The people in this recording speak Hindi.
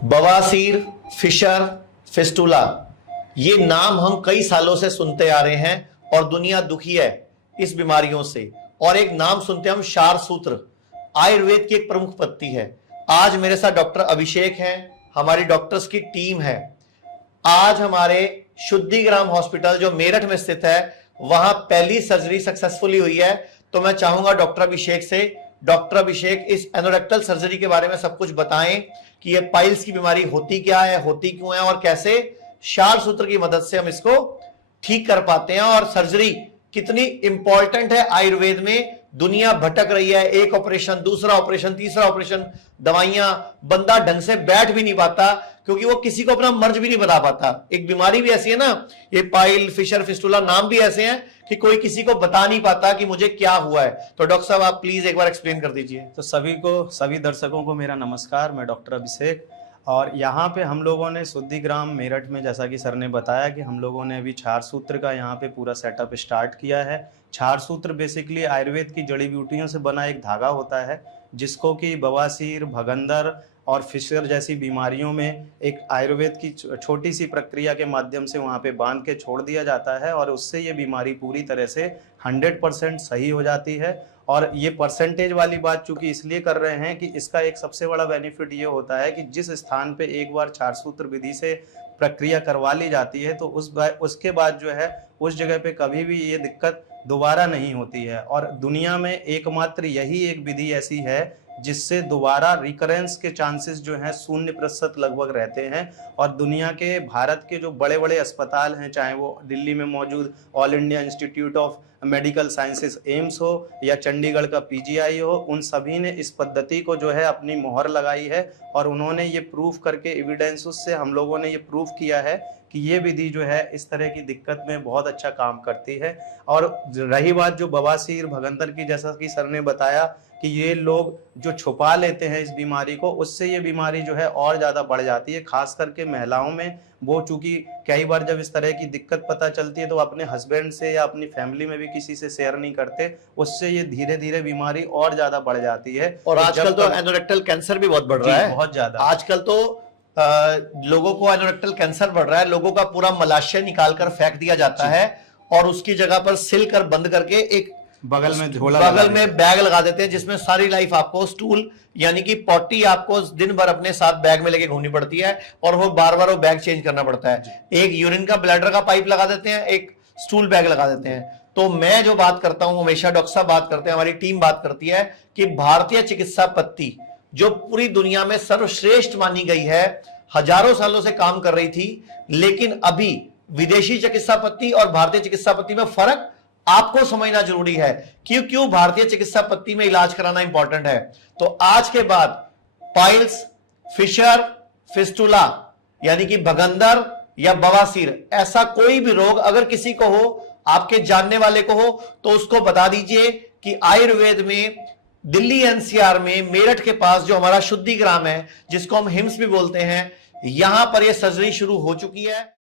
बवासीर, फिशर, फिस्टुला, ये नाम हम कई सालों से सुनते आ रहे हैं और दुनिया दुखी है इस बीमारियों से। और एक नाम सुनते हम क्षार सूत्र, आयुर्वेद की एक प्रमुख पत्ती है। आज मेरे साथ डॉक्टर अभिषेक हैं, हमारी डॉक्टर्स की टीम है। आज हमारे शुद्धिग्राम हॉस्पिटल जो मेरठ में स्थित है, वहां पहली सर्जरी सक्सेसफुली हुई है। तो मैं चाहूंगा डॉक्टर अभिषेक से, डॉक्टर अभिषेक इस एनोरेक्टल सर्जरी के बारे में सब कुछ बताएं कि ये पाइल्स की बीमारी होती क्या है, होती क्यों है और कैसे क्षार सूत्र की मदद से हम इसको ठीक कर पाते हैं, और सर्जरी कितनी इंपॉर्टेंट है आयुर्वेद में। दुनिया भटक रही है, एक ऑपरेशन, दूसरा ऑपरेशन, तीसरा ऑपरेशन, दवाइयां, बंदा ढंग से बैठ भी नहीं पाता क्योंकि वो किसी को अपना मर्ज भी नहीं बता पाता। एक बीमारी भी ऐसी है ना, ये पाइल, फिशर, फिस्टुला, नाम भी ऐसे हैं कि कोई किसी को बता नहीं पाता कि मुझे क्या हुआ है। तो डॉक्टर साहब आप प्लीज एक बार एक्सप्लेन कर दीजिए। तो सभी दर्शकों को मेरा नमस्कार। मैं डॉक्टर अभिषेक, और यहाँ पे हम लोगों ने शुद्धिग्राम मेरठ में, जैसा कि सर ने बताया, कि हम लोगों ने अभी क्षार सूत्र का यहाँ पे पूरा सेटअप स्टार्ट किया है। क्षार सूत्र बेसिकली आयुर्वेद की जड़ी बूटियों से बना एक धागा होता है, जिसको कि बवासीर, भगंदर और फिशर जैसी बीमारियों में एक आयुर्वेद की छोटी सी प्रक्रिया के माध्यम से वहाँ पे बांध के छोड़ दिया जाता है, और उससे ये बीमारी पूरी तरह से 100% सही हो जाती है। और ये परसेंटेज वाली बात चूंकि इसलिए कर रहे हैं कि इसका एक सबसे बड़ा बेनिफिट ये होता है कि जिस स्थान पे एक बार क्षार सूत्र विधि से प्रक्रिया करवा ली जाती है, तो उसके बाद जो है उस जगह पे कभी भी ये दिक्कत दोबारा नहीं होती है। और दुनिया में एकमात्र यही एक विधि ऐसी है जिससे दोबारा रिकरेंस के चांसेस जो हैं 0% लगभग रहते हैं। और दुनिया के, भारत के जो बड़े बड़े अस्पताल हैं, चाहे वो दिल्ली में मौजूद all India institute of medical sciences AIIMS हो या चंडीगढ़ का पीजीआई हो, उन सभी ने इस पद्धति को जो है अपनी मोहर लगाई है। और उन्होंने ये प्रूफ करके, एविडेंस से हम लोगों ने ये प्रूफ किया है कि ये विधि जो है इस तरह की दिक्कत में बहुत अच्छा काम करती है। और रही बात जो बवासीर, भगंदर की, जैसा कि सर ने बताया कि ये लोग जो छुपा लेते हैं इस बीमारी को, उससे ये बीमारी जो है और ज़्यादा बढ़ जाती है, खास करके महिलाओं में। वो चूंकि कई बार जब इस तरह की दिक्कत पता चलती है तो अपने हस्बैंड से या अपनी फैमिली में भी किसी से शेयर नहीं करते, उससे ये धीरे धीरे बीमारी और ज़्यादा बढ़ जाती है। और आजकल तो एनोरेक्टल कैंसर भी बहुत बढ़ रहा है, बहुत ज़्यादा। आजकल तो लोगों को एनोरेक्टल कैंसर बढ़ रहा है। लोगों का पूरा मलाशय निकालकर फेंक दिया जाता है और उसकी जगह पर सिल कर बंद करके एक बगल में बैग लगा देते हैं, जिसमें सारी लाइफ आपको स्टूल यानी कि पॉटी आपको दिन भर अपने साथ बैग में लेके घूमनी पड़ती है, और वो बार बार वो बैग चेंज करना पड़ता है। एक यूरिन का ब्लैडर का पाइप लगा देते हैं, एक स्टूल बैग लगा देते हैं। तो मैं जो बात करता हूं, हमेशा डॉक्टर साहब बात करते हैं, हमारी टीम बात करती है कि भारतीय चिकित्सा पद्धति जो पूरी दुनिया में सर्वश्रेष्ठ मानी गई है, हजारों सालों से काम कर रही थी, लेकिन अभी विदेशी चिकित्सा पद्धति और भारतीय चिकित्सा पद्धति में फर्क आपको समझना जरूरी है। क्यों भारतीय चिकित्सा पद्धति में इलाज कराना इंपॉर्टेंट है। तो आज के बाद पाइल्स, फिशर, फिस्टुला यानी कि भगंदर या बवासीर, ऐसा कोई भी रोग अगर किसी को हो, आपके जानने वाले को हो, तो उसको बता दीजिए कि आयुर्वेद में दिल्ली एनसीआर में मेरठ के पास जो हमारा शुद्धिग्राम है, जिसको हम हिम्स भी बोलते हैं, यहां पर यह सर्जरी शुरू हो चुकी है।